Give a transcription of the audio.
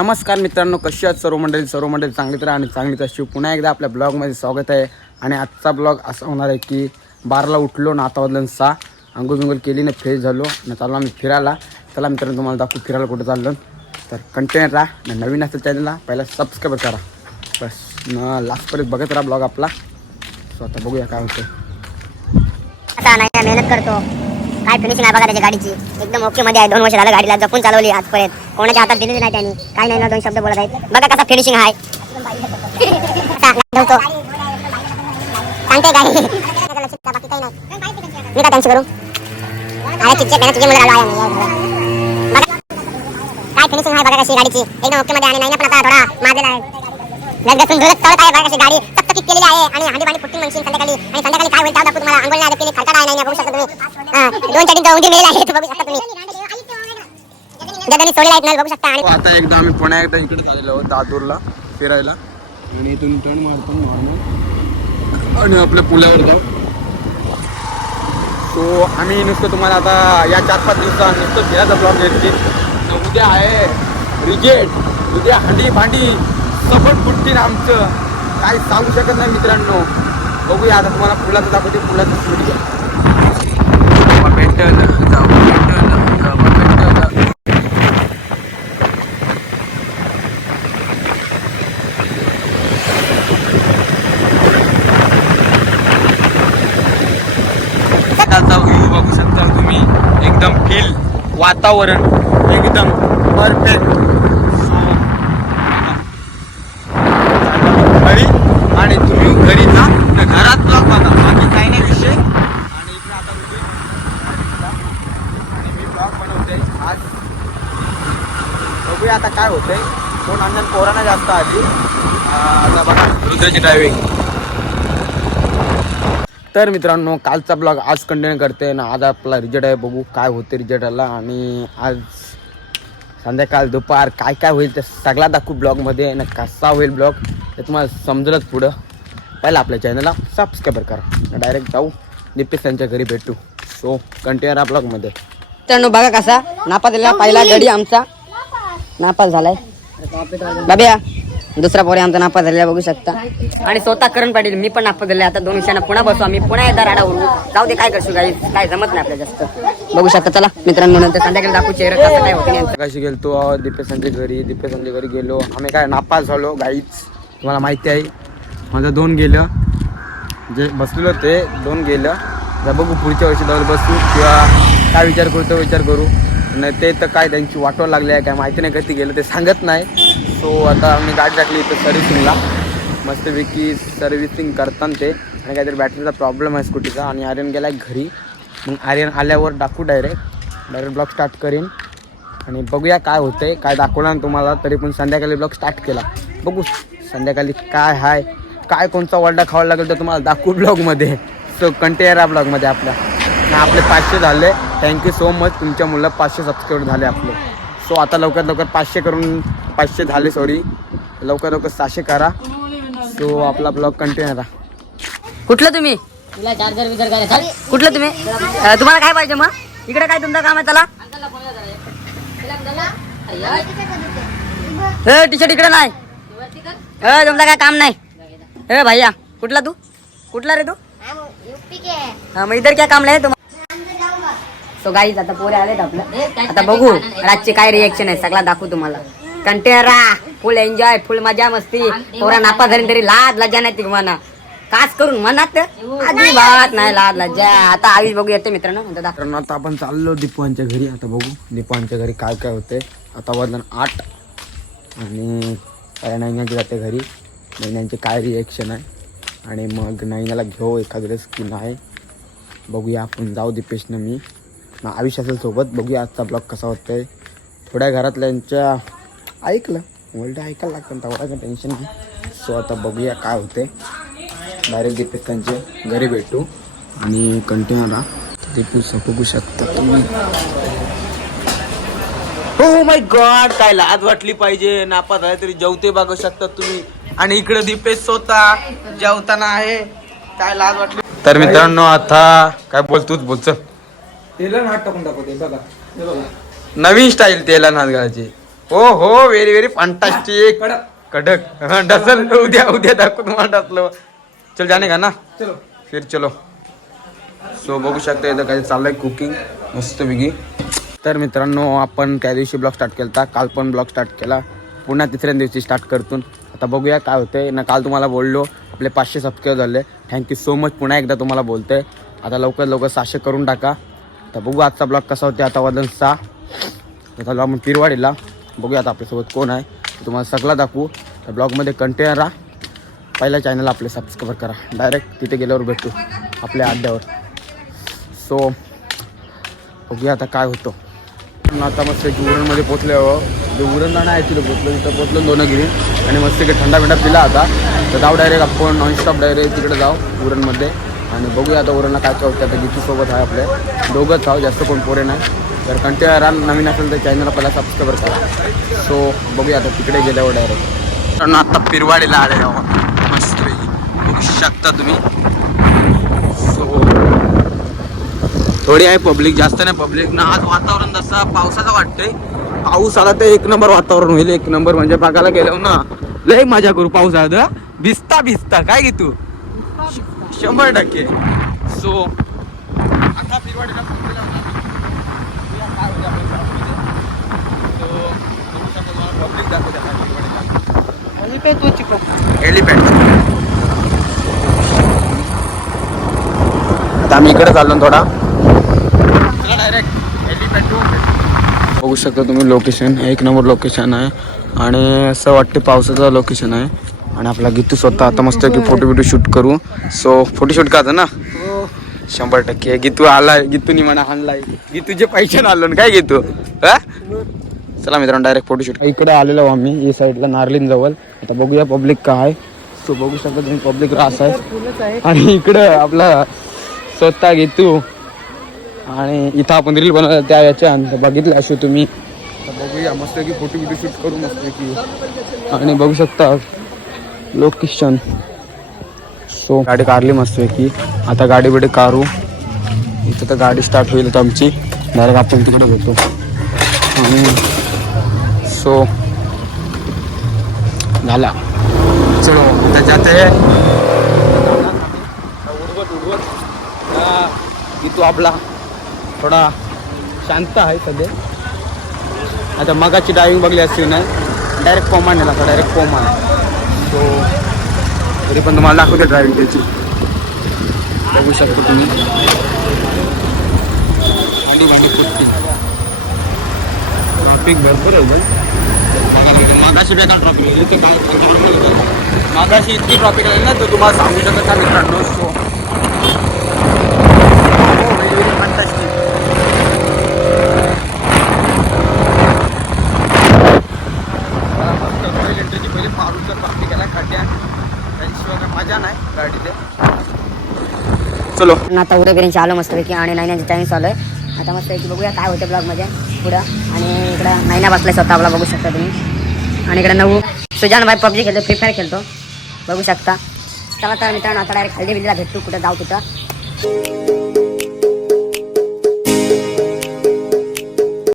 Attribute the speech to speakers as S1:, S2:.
S1: नमस्कार मित्रांनो कशी आहात सर्व मंडळी? सर्व मंडळी चांगली तर आणि चांगलीच अशी पुन्हा एकदा आपल्या ब्लॉगमध्ये स्वागत आहे. आणि आजचा ब्लॉग असा होणार आहे की बाराला उठलो ना आता वाजलं सहा अंघोळ केली ना फ्रेश झालो. ना चाललो आम्ही फिरायला. चला मित्रांनो तुम्हाला दाखवू फिरायला कुठं चाललो. तर कंटेनर राहा. ना नवीन असेल चॅनलला पहिला सबस्क्राईब करा. बस न लास्टपर्यंत बघत राहा ब्लॉग आपला. सो आता बघूया काय होतं
S2: आता मेहनत करतो. काय फिनिशिंग आहे बघा त्याच्या गाडीची. एकदम ओके मध्ये आहे. दोन वर्ष झालं गाडीला जपून चालवली आजपर्यंत. कोणाच्या हातात दिलेली नाही त्यांनी. काय नाही ना दोन शब्द बोलत आहेत. बघा कसा फिनिशिंग आहे. आता ठेवतो. सांगते काय बाकी काही नाही मी का त्यांची करू? अरे चिच्चे पेना तुझे मुलं आलो आहे आम्ही. बघा. काय फिनिशिंग आहे बघा कशी गाडीची. एकदम ओके मध्ये आणि नाही ना पण आता थोडा माझेला आहे लगेच धुरत तळत आहे बघा कशी गाडी. तकतकीत केलेली आहे आणि हांडी बाणी फुटिंग म्हणशील संध्याकाळी. आणि संध्याकाळी काय होईल त्यावर दाखवू तुम्हाला. अंघोळ नाही केली खडखड आहे नाही बघू शकता तुम्ही. दोन चार दिन उंदीर मेलेला आहे तो बघू शकता तुम्ही. दादानी सोडलेला आहेत बघू शकता. आणि
S1: हो, आता एकदा आम्ही पुन्हा एकदा इकडे झालेलो आहोत दादूरला फिरायला. आणि इथून टर्न मारतो नॉर्मल आणि आपल्या पुलावर जाऊ. सो आम्ही नुसतं तुम्हाला आता या चार पाच दिवसात नुसतं फिरायचा ब्लॉग घेतली. तर उद्या आहे रिजेट उद्या हंडी भांडी सबट फुटतील आमचं. काय सांगू शकत नाही मित्रांनो. बघूया आता तुम्हाला पुलाचं दाखवते पुलाचं शूट भेटल जाऊ भेटल जाऊ बघू शकता तुम्ही. एकदम फील वातावरण. एकदम परफेक्ट घरी आणि तुम्ही घरी जा तर घरात ब्लॉग बघा बाकी काही नाही विषय आणि इकडे आता तुम्ही आणि मी ब्लॉग बनवते आज बघूया आता काय होतंय? दोन अन्न पोरांना जास्त आली अं, आता बघा रुद्राची ड्रायव्हिंग तर मित्रांनो कालचा ब्लॉग आज कंटिन्यू करते ना आज आपला रिजल्ट आहे. बघू काय होते रिजल्टला आणि आज संध्याकाळ दुपार काय काय होईल ते सगळा दाखवू ब्लॉगमध्ये ना कसा होईल ब्लॉग ते तुम्हाला समजलंच पुढं. पहिला आपल्या चॅनलला सबस्क्राईब करा. डायरेक्ट जाऊ. दीपेश त्यांच्या घरी भेटू. सो कंटिन्यू राहा ब्लॉगमध्ये
S3: मित्रांनो बघा कसा नापास झालेला पहिला गडी आमचा. नापास झालाय. बाब्या दुसरा पोरे आमचा नापास झालेला बघू शकता. आणि स्वतः करण पाटील मी पण नापास झाले. आता दोन विषयांना पुन्हा बसू. आम्ही पुन्हा एकदा राडा उडू जाऊ दे काय करशू काही काय जमत नाही आपल्या जास्त. बघू शकता चला. मित्रांनो नंतर संध्याकाळी दाखवू चेहरा कसं काय होते नाही
S1: कशी गेलतो दीपेशांच्या घरी. दीपेशांच्या घरी गेलो. आम्ही काय नापास झालो गाईच? तुम्हाला माहिती आहे. माझं दोन गेलं. जे बसलेलो ते दोन गेलं. बघू पुढच्या वर्षी जाऊन बसू किंवा काय विचार करू तो विचार करू. नाही ते तर काय त्यांची वाटवा लागली आहे काय माहिती नाही कधी गेलं ते सांगत नाही. सो आता आम्ही गाडी टाकली इथं सर्व्हिसिंगला. मस्तपैकी सर्व्हिसिंग करताना ते. आणि काहीतरी बॅटरीचा प्रॉब्लेम आहे स्कूटीचा आणि आर्यन गेला आहे घरी. मग आर्यन आल्यावर टाकू डायरेक्ट डायरेक्ट ब्लॉग स्टार्ट करीन. आणि बघूया काय होतं आहे काय दाखवलं ना तुम्हाला. तरी पण संध्याकाळी ब्लॉग स्टार्ट केला. बघू संध्याकाळी काय हाय काय कोणचा वरडा खावा लागेल तर तुम्हाला दाखवू ब्लॉगमध्ये सो कंटेरा ब्लॉगमध्ये आपल्या. आपले पाचशे झाले. थँक्यू सो मच तुमच्या मुलं पाचशे सबस्क्राईबर झाले आपले. सो आता लवकर लवकर पाचशे करून पाचशे झाले सॉरी लवकर लवकर सहाशे करा. सो आपला ब्लॉग कंटिन्यू राहा.
S3: कुठलं तुम्ही? कुठलं तुम्ही? तुम्हाला काय पाहिजे मग? इकडे काय तुमचं काम आहे चला टी शर्ट इकडे नाही. ए तुमचं काय काम नाही. ए भैया कुठला तू? कुठला रे तू? हा मग इधर क्या काम नाही तुम्हाला सो गाईज आता पोरे आलेत आपलं. आता बघू रातचे काय रिएक्शन आहे सगळा दाखवू तुम्हाला. कंटेरा फुल एन्जॉय फुल मजा मस्ती. पोरा नापा झाली तरी लाज लज्जा नाही तुम्हाला काच करून मनात अजिबात नाही लाज लज्जा. आता आवी बघू येते मित्रांनो आता दाखव.
S1: आता आपण चाललो दीपांच्या घरी. आता बघू दीपांच्या घरी काय काय होते आता वाजलं आठ आणि नैन्यांची जाते घरी. नैन्यांचे काय रिएक्शन आहे? आणि मग नैन्याला घेऊ एखाद वेळेस की नाही? बघूया आपण जाऊ दीपेशनं मी. ना आयुष्य असेल सोबत बघूया आजचा ब्लॉग कसा होतोय. थोड्या घरातल्यांच्या ऐकलं. उलट ऐकायला लागतं तेवढा काही टेन्शन नाही. सो आता बघूया काय होते डायरेक्ट दीपेश त्यांचे घरी भेटू आणि कंटिन्यू राहा दीपू बघू शकता तुम्ही. हो माय गॉड काय लाज वाटली पाहिजे. नापा झाले तरी जेवते बघू शकता तुम्ही. आणि इकडे दीपेश स्वतः जेवताना आहे. काय लाज वाटली? तर मित्रांनो आता काय बोलतोच बोलच
S4: हात टाकून दाखवते बघा. हे बघा.
S1: नवीन स्टाईल तेला नाच घालायची. हो हो व्हेरी व्हेरी फंटास्टिक कडक. हा, डसल. उद्या उद्या दाखवू तुम्हाला डसलं. चल जाणे का ना?
S4: चलो.
S1: फिर चलो. सो बघू शकता इथं काही चाललंय कुकिंग मस्तपैकी. तर मित्रांनो आपण त्या दिवशी ब्लॉग स्टार्ट केला काल पण ब्लॉग स्टार्ट केला. पुन्हा तिसऱ्या दिवशी स्टार्ट करतून. आता बघूया काय होतंय. ना काल तुम्हाला बोललो. आपले पाचशे सबस्क्राईब झाले. थँक्यू सो मच पुन्हा एकदा तुम्हाला बोलतोय. आता लवकर लवकर सहाशे करून टाका. तर बघू आजचा ब्लॉग कसा होते आता वाजून सहा आता ब्लॉग मग पिरवाडीला. बघूया आता आपल्यासोबत कोण आहे. तुम्हाला सगळा दाखवू. त्या ब्लॉगमध्ये कंटेनर राहा. पहिल्या चॅनल आपले सबस्क्राईब करा. डायरेक्ट तिथे गेल्यावर भेटू. आपल्या अड्ड्यावर. सो बघूया आता काय होतं. पण आता मस्त एक उरणमध्ये पोचल्यावर हो. जे उरणला नाही ॲक्च्युली पोचलो. तिथं पोचलो दोनगिरी आणि मस्त एक थंडा बिंडा पिला आता. तर जाऊ डायरेक्ट आपण नॉनस्टॉप डायरेक्ट तिकडे जाऊ उरणमध्ये. आणि बघूया आता उरणला काय काय आता गीतूसोबत आहे आपल्या दोघंच आहो जास्त कोण पोरे नाही. तर कंटिन्यू रान नवीन असेल तर चॅनलला पहिला सबस्क्राईब करा. सो बघूया आता तिकडे गेल्यावर डायरेक्ट कारण आता पिरवाडीला आले मस्त बघू शकता तुम्ही. सो थोडी आहे पब्लिक जास्त नाही पब्लिक ना आज वातावरण जसं पावसाचं वाटतंय पाऊस आला तर एक नंबर वातावरण होईल. एक नंबर म्हणजे बघायला गेलो ना लय मजा करू पाऊस आला भिजता भिजता. काय घे तू? शंभर टक्के. सो आता पिरवाडीला आता पिरवाडीला. एलिफंट आता आम्ही इकडे चाललो ना थोडा. बघू शकता तुम्ही लोकेशन एक नंबर लोकेशन आहे. आणि असं वाटते पावसाचं लोकेशन आहे. आणि आपला गीतू स्वतः आता मस्त की फोटो बिटो शूट करू. सो फोटो शूट का ना? शंभर टक्के. गीतू आलाय गीतूनी म्हणा आणलाय. गीतूचे पैसे आलो ना. काय गीतू? हा? चला मित्रांनो डायरेक्ट फोटो शूट इकडे आलेलो आहो आम्ही ई साईडला नार्लिन जवळ. आता बघूया पब्लिक काय. सो बघू शकता तुम्ही पब्लिक रास आहे. आणि इकडं आपला स्वतः घेतो आणि इथं आपण रील बनवलं त्या याच्या आणि बघितलं असे तुम्ही. आता बघूया मस्त की फोटो बिटो शूट करू मस्त की. आणि बघू शकता. लोकेशन सो गाडी काढली मस्त की आता गाडी बिडी काढू. इथं तर गाडी स्टार्ट होईल तर आमची. डायरेक्ट आपण तिकडे भेटू आणि सो झाला. चलो त्याच्यात उडवत उडवत इथू आपला थोडा शांत आहे सध्या. आता मगाची ड्रायव्हिंग बघली असते नाही डायरेक्ट कोमान आहे आता डायरेक्ट कोमान. सो तरी पण तुम्हाला दाखवते ड्रायव्हिंग त्याची. बघू शकतो तुम्ही. भांडी भांडी फुटतील. ट्रॉफिक भरपूर आहे पण मागाशी बेकार ट्रॉफिक आहे मागाशी इतकी ट्रॉफिक आहे ना तर तुम्हाला सांगू शकत का मित्रांनो? सो मजा नाही गाडीचे चलो.
S2: आता उदयगिरींची आलो मस्तपैकी आणि नैन्याची टाइम चालू आहे. आता मस्त बघूया काय होते ब्लॉगमध्ये पुढं. आणि इकडं नैना बसलाय स्वतः आपला बघू शकता तुम्ही. आणि इकडे नऊ सुजान भाई पबजी खेळतो फ्री फायर खेळतो. बघू शकता. चला तर मित्रांनो आता डायरेक्ट हल्दी बिल्लीला भेटतो कुठं जाऊ तिथं.